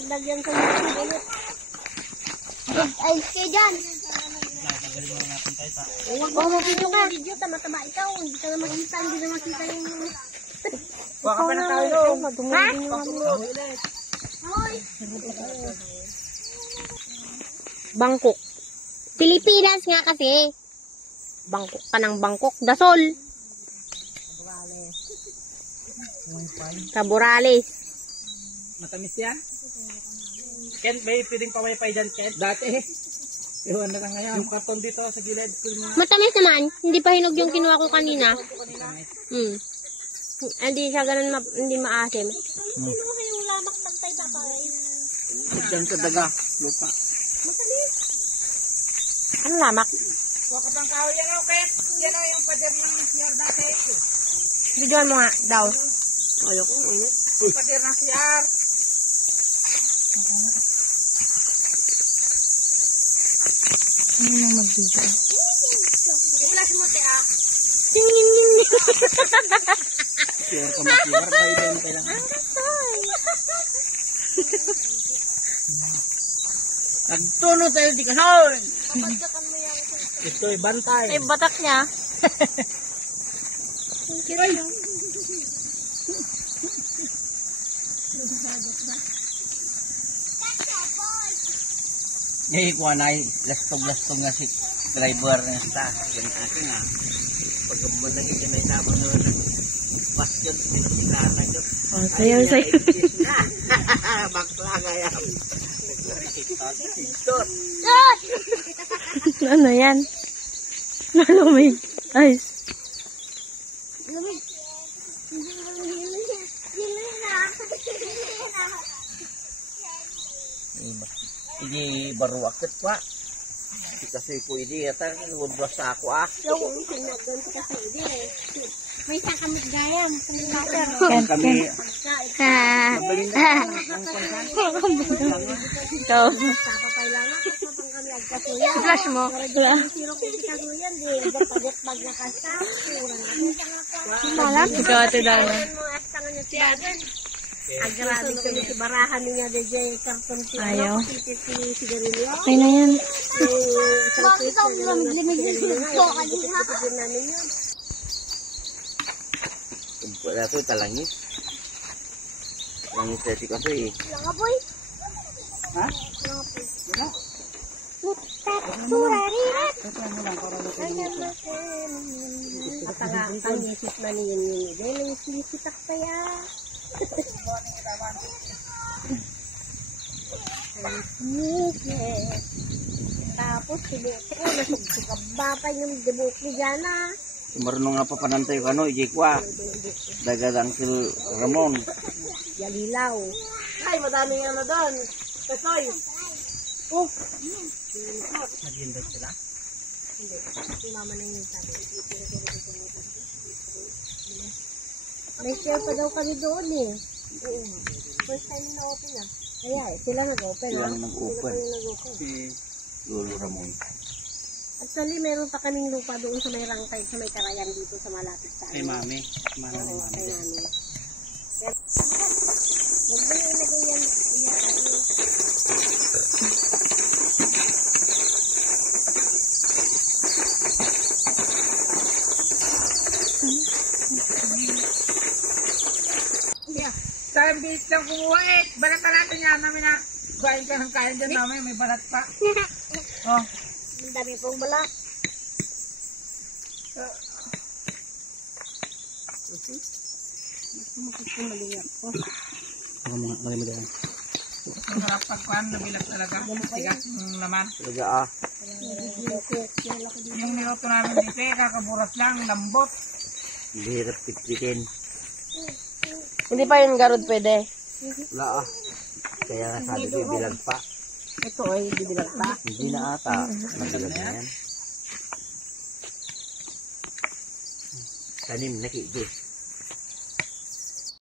dagdag yan sa YouTube ulit. Ay, kayo dyan. Huwag mo video ka. Video, tama-tama ikaw. Hindi ka na makita, hindi na makita yung... Baka pa na tayo. Ha? Bangkok. Pilipinas nga kasi. Bangkok ka ng Bangkok. Dasol. Caborales. Matamis yan? Kent, may pwedeng pa-wifi dyan, Kent? Dati. Iwan na lang ngayon. Yung karton dito sa gilid. Matamis naman. Hindi pa hinog yung kinuha ko kanina. Hindi siya ganun, hindi maasim. Kinuha yung lamak pagtay papay. Diyan sa daga. Lupa. Matamis. Ano lamak? Waka pang kahoy yan, okay? Yan o yung pader ng CR dati. Videoan mo nga daw. Ayoko, init. Pader ng CR. Ano na mag-video? I-flash mo, te, ah. CR ka mag-CR. Bayo din kailangan. Nagtuno tayo di kasaw. Pabagdakan mo yan. Ito'y bantay. Ay, batak niya. Kiray. Ngayon ko na lastog-lastog nga si driver nga sa. Yan akin nga. Pagkabunan kita na isama nun. Basket, pinasiklata yun. Sayaw. Bakla nga yan. Ano yan? Nalumig. Ay. Lumig. Ini baru akit pa. Kasi po ini yata nudwas sa ako ah. May sakamit gayam. Kami flash mo. Malam. Ikaw ate Dana. Agrado kami si barahan niya DJ karton si ayaw. Si sigarilyo. Okay na yan. Bakit ang lamig-lamig nito kanina? Namin yun. wala to talangis. Langis tadi kasi eh. Langa boy. Ha? Wala. Surarirat. Ang isip na niya niya. Dahil yung sisitak kaya. Tapos sibuti ko nasugsugab pa yung debuk ni Jana. Marunong nga pa panantay ko ano, ijikwa. Dagadang sil Ramon. Yalilaw. Ay, madami nga na doon. Kasoy. Oh. Nag-invite sila? Hindi. Si mama na yung sabi. May share pa daw kami doon eh. First time na open ah. Kaya sila nag-open Sila ah. nag-open. Sila nag-open. Si Lolo Ramon. Actually, meron pa kaming lupa doon sa may rangkay, sa may karayan dito sa malapit sa Kay Mami. Mana ni Oo, Mami. kay Mami. Huwag mo yung ilagay yan. Sayang bis lang kumuha eh. Balat na natin yan namin na. Bain ka ng kain dyan namin. May balat pa. Oh. Ang dami pong balak. Ako mga mo dyan. Ang harap pagkuhan, nabilag talaga. Tigas ng naman. Talaga ah. Yung niluto namin dito, kakaburas lang, lambot. Hindi hirap pitpitin. Hindi pa yung garod pwede. Wala ah. Kaya nga sabi ko bilag pa. Ito ay bibilag pa. Hindi na ata. Nabilag na yan. Tanim na kikis.